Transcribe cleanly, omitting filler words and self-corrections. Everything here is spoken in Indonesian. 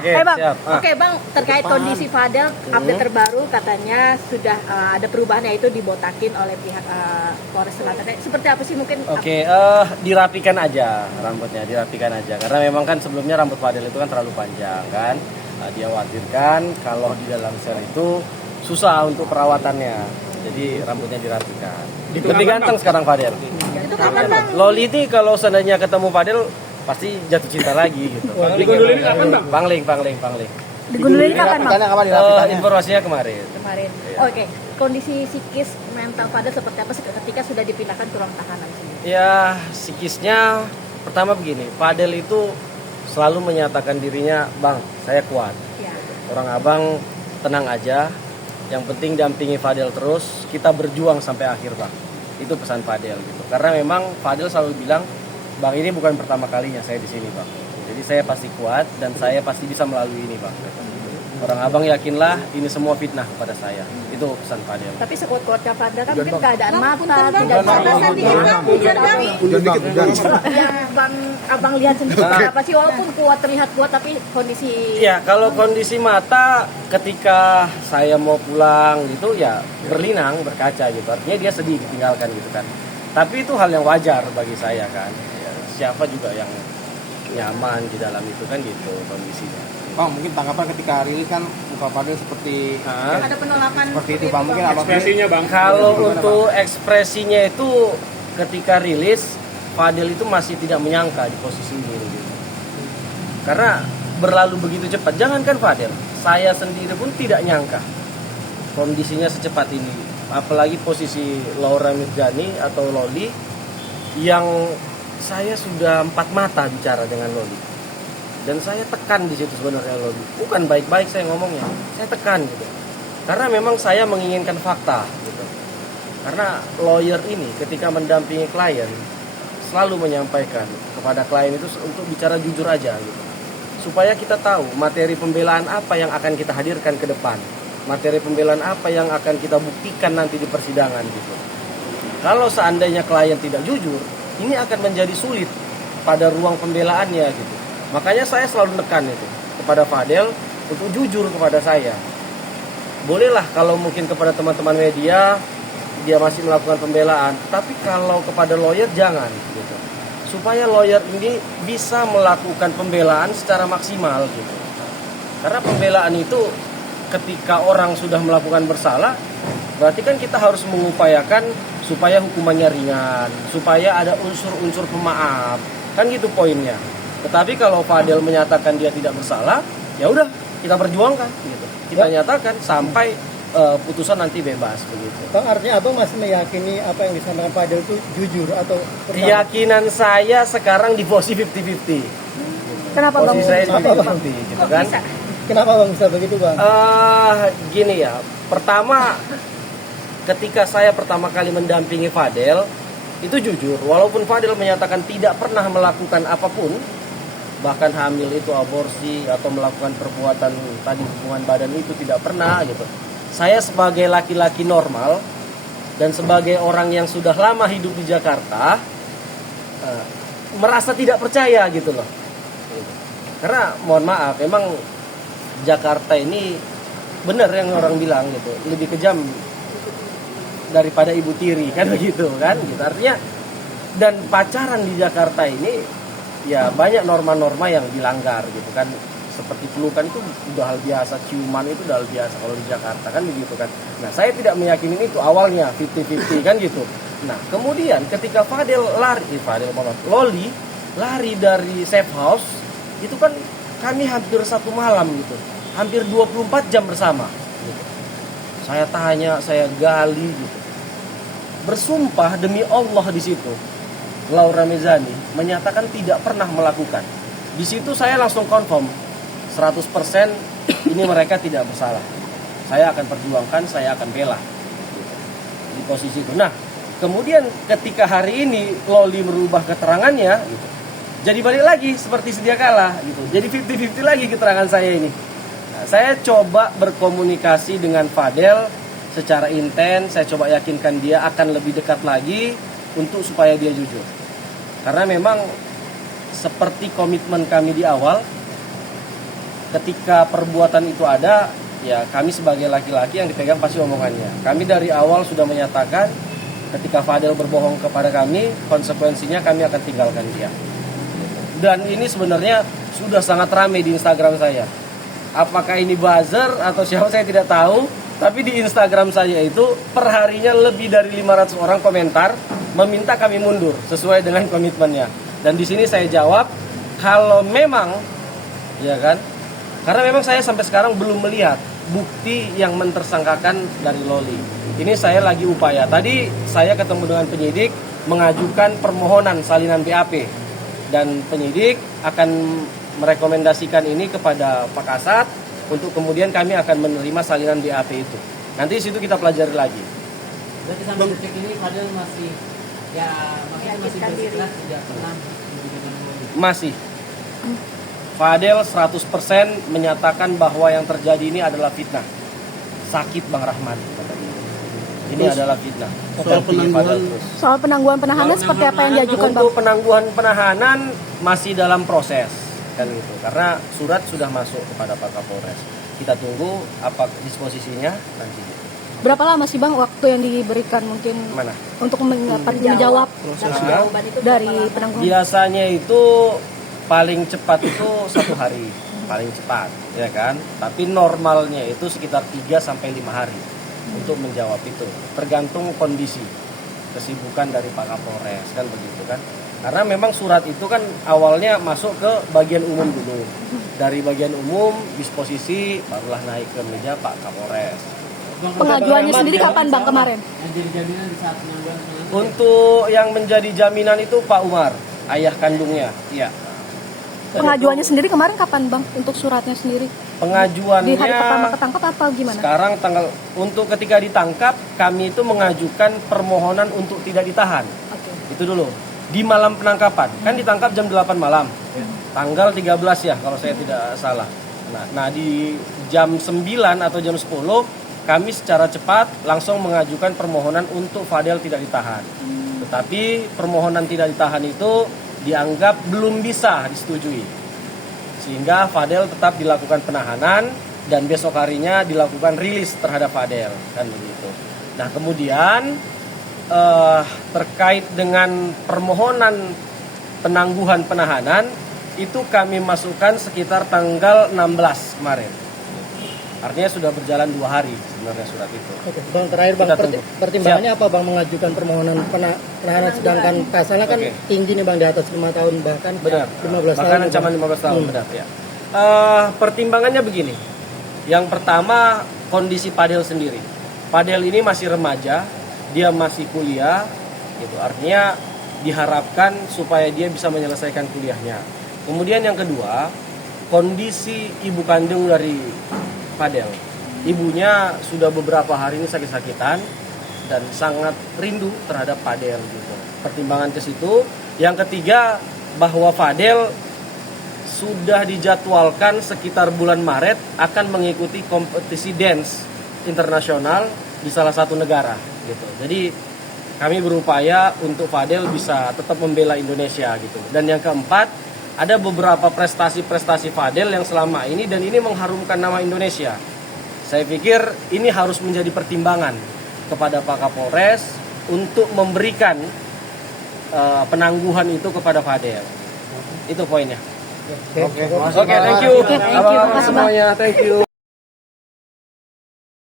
Oke, Bang. siap. Oke, Bang, terkait kondisi Fadel, update terbaru katanya sudah ada perubahan, yaitu dibotakin oleh pihak Polres Selatan. Seperti apa sih mungkin? Oke, dirapikan aja rambutnya, dirapikan aja. Karena memang kan sebelumnya rambut Fadel itu kan terlalu panjang kan. Dia khawatirkan kalau di dalam sel itu susah untuk perawatannya. Jadi rambutnya dirapikan. Lebih ganteng sekarang Fadel. Itu kapan, Bang? Loli ini kalau seandainya ketemu Fadel pasti jatuh cinta lagi gitu. Digundulin kapan, Bang? Pangling. Digundulin kapan, Bang? Informasinya kemarin. Oke, kondisi psikis mental Fadel seperti apa ketika sudah dipindahkan ke ruang tahanan sini? Ya, psikisnya pertama begini, Fadel itu selalu menyatakan dirinya, Bang, saya kuat. Ya. Orang abang tenang aja, yang penting dampingi Fadel terus, kita berjuang sampai akhir, Bang. Itu pesan Fadel gitu. Karena memang Fadel selalu bilang, Bang, ini bukan pertama kalinya saya di sini, Bang. Jadi saya pasti kuat dan saya pasti bisa melalui ini, Bang. Orang abang yakinlah ini semua fitnah kepada saya. Itu pesan Fadel. Tapi sekuat-kuatnya Fadel kan mungkin keadaan mata tidak Bang, abang lihat sendiri apa sih, walaupun terlihat kuat tapi kondisi. Ya, kalau kondisi mata ketika saya mau pulang gitu ya berlinang, berkaca gitu. Artinya dia sedih ditinggalkan gitu kan. Tapi itu hal yang wajar bagi saya kan. Ya, siapa juga yang nyaman di dalam itu kan gitu kondisinya. Bang, mungkin tanggapan ketika rilis kan muka Fadel seperti Ada penolakan seperti itu, Bang. Mungkin apa Ekspresinya, Bang. Kalau untuk ekspresinya itu ketika rilis Fadel itu masih tidak menyangka di posisi ini gitu. Karena berlalu begitu cepat. Jangankan Fadel, saya sendiri pun tidak nyangka kondisinya secepat ini. Apalagi posisi Laura Mirjani atau Loli yang saya sudah 4 mata bicara dengan Loli. Dan saya tekan di situ sebenarnya Loli. Bukan baik-baik saya ngomongnya. Saya tekan gitu. Karena memang saya menginginkan fakta gitu. Karena lawyer ini ketika mendampingi klien selalu menyampaikan kepada klien itu untuk bicara jujur aja gitu. Supaya kita tahu materi pembelaan apa yang akan kita hadirkan ke depan. Materi pembelaan apa yang akan kita buktikan nanti di persidangan gitu. Kalau seandainya klien tidak jujur, ini akan menjadi sulit pada ruang pembelaannya gitu. Makanya saya selalu menekan itu kepada Fadel untuk jujur kepada saya. Bolehlah kalau mungkin kepada teman-teman media dia masih melakukan pembelaan, tapi kalau kepada lawyer jangan gitu. Supaya lawyer ini bisa melakukan pembelaan secara maksimal gitu. Karena pembelaan itu ketika orang sudah melakukan bersalah, berarti kan kita harus mengupayakan supaya hukumannya ringan, supaya ada unsur-unsur pemaaf. Kan gitu poinnya. Tetapi kalau Fadel menyatakan dia tidak bersalah, ya udah kita perjuangkan gitu. Kita nyatakan sampai putusan nanti bebas begitu. Bang, artinya Abang masih meyakini apa yang disampaikan Fadel itu jujur atau keyakinan saya sekarang di posisi 50-50. Kenapa Bang? Posisi saya di 50-50 gitu kan. Kenapa Bang bisa begitu, Bang? Gini ya. Pertama ketika saya pertama kali mendampingi Fadel itu jujur, walaupun Fadel menyatakan tidak pernah melakukan apapun, bahkan hamil itu aborsi atau melakukan perbuatan tadi hubungan badan itu tidak pernah gitu. Saya sebagai laki-laki normal dan sebagai orang yang sudah lama hidup di Jakarta merasa tidak percaya gitu loh. Karena mohon maaf, memang Jakarta ini benar yang orang bilang gitu, lebih kejam daripada ibu tiri kan begitu kan gitu. Artinya dan pacaran di Jakarta ini ya banyak norma-norma yang dilanggar gitu kan, seperti pelukan itu udah hal biasa, ciuman itu udah hal biasa kalau di Jakarta kan begitu kan. Nah saya tidak meyakini itu awalnya 50-50 kan gitu. Nah kemudian ketika Loli lari dari safe house itu kan kami hampir 1 malam gitu, hampir 24 jam bersama gitu. Saya tanya, saya gali gitu. Bersumpah demi Allah di situ Laura Mirjani menyatakan tidak pernah melakukan. Di situ saya langsung confirm 100% ini mereka tidak bersalah. Saya akan perjuangkan, saya akan bela di posisi itu. Nah, kemudian ketika hari ini Loli merubah keterangannya gitu, jadi balik lagi seperti sedia kala gitu. Jadi 50-50 lagi keterangan saya ini. Nah, saya coba berkomunikasi dengan Fadel secara intens, saya coba yakinkan dia akan lebih dekat lagi untuk supaya dia jujur. Karena memang seperti komitmen kami di awal, ketika perbuatan itu ada, ya kami sebagai laki-laki yang dipegang pasti omongannya. Kami dari awal sudah menyatakan ketika Fadel berbohong kepada kami, konsekuensinya kami akan tinggalkan dia. Dan ini sebenarnya sudah sangat ramai di Instagram saya. Apakah ini buzzer atau siapa saya tidak tahu, tapi di Instagram saya itu perharinya lebih dari 500 orang komentar meminta kami mundur sesuai dengan komitmennya. Dan di sini saya jawab, kalau memang, ya kan, karena memang saya sampai sekarang belum melihat bukti yang mentersangkakan dari Loli. Ini saya lagi upaya. Tadi saya ketemu dengan penyidik mengajukan permohonan salinan BAP. Dan penyidik akan merekomendasikan ini kepada Pak Kasat untuk kemudian kami akan menerima salinan BAP itu. Nanti di situ kita pelajari lagi. Berarti sampai detik ini Fadel masih bersikeras tidak pernah dengan Loli. Masih. Fadel 100% menyatakan bahwa yang terjadi ini adalah fitnah. Sakit Bang Rahman katanya. Ini adalah fitnah. Soal penangguhan penahanan seperti apa yang diajukan Bang? Untuk penangguhan penahanan masih dalam proses kan gitu. Karena surat sudah masuk kepada Pak Kapolres. Kita tunggu apa disposisinya nanti. Berapa lama sih Bang waktu yang diberikan mungkin Mana? untuk menjawab jawaban itu dari penangguhan? Biasanya itu paling cepat itu 1 hari, paling cepat, ya kan? Tapi normalnya itu sekitar 3 sampai 5 hari untuk menjawab itu. Tergantung kondisi, kesibukan dari Pak Kapolres kan begitu kan? Karena memang surat itu kan awalnya masuk ke bagian umum dulu. Dari bagian umum disposisi barulah naik ke meja Pak Kapolres. Pengajuannya sendiri kapan Bang kemarin? Yang jadi jaminan di saat penangguhan penahanan. Untuk yang menjadi jaminan itu Pak Umar, ayah kandungnya, iya. Pengajuannya sendiri kemarin kapan Bang untuk suratnya sendiri? Pengajuannya Di hari pertama ketangkap apa gimana? sekarang untuk ketika ditangkap kami itu mengajukan permohonan untuk tidak ditahan. Oke. Itu dulu. Di malam penangkapan. Kan ditangkap jam 8 malam. Tanggal 13 ya kalau saya tidak salah. Nah, di jam 9 atau jam 10 kami secara cepat langsung mengajukan permohonan untuk Fadel tidak ditahan. Tetapi permohonan tidak ditahan itu dianggap belum bisa disetujui. Sehingga Fadel tetap dilakukan penahanan dan besok harinya dilakukan rilis terhadap Fadel kan begitu. Nah, kemudian terkait dengan permohonan penangguhan penahanan itu kami masukkan sekitar tanggal 16 kemarin. Artinya sudah berjalan 2 hari sebenarnya surat itu. Oke, Bang, terakhir Bang, Kita tunggu. pertimbangannya apa Bang mengajukan permohonan penahanan sedangkan pasalnya kan Oke. tinggi nih Bang, di atas 5 tahun bahkan Benar. 15 tahun. Bahkan ancaman 15 tahun, benar ya. Pertimbangannya begini. Yang pertama, kondisi Fadel sendiri. Fadel ini masih remaja, dia masih kuliah, gitu. Artinya diharapkan supaya dia bisa menyelesaikan kuliahnya. Kemudian yang kedua, kondisi ibu kandung dari Fadel. Ibunya sudah beberapa hari ini sakit-sakitan dan sangat rindu terhadap Fadel gitu. Pertimbangan ke situ. Yang ketiga, bahwa Fadel sudah dijadwalkan sekitar bulan Maret akan mengikuti kompetisi dance internasional di salah satu negara gitu. Jadi kami berupaya untuk Fadel bisa tetap membela Indonesia gitu. Dan yang keempat, ada beberapa prestasi-prestasi Fadel yang selama ini dan ini mengharumkan nama Indonesia. Saya pikir ini harus menjadi pertimbangan kepada Pak Kapolres untuk memberikan penangguhan itu kepada Fadel. Itu poinnya. Oke, Oke, thank you. Oke, thank you. Makasih, Bang. Semuanya, thank you.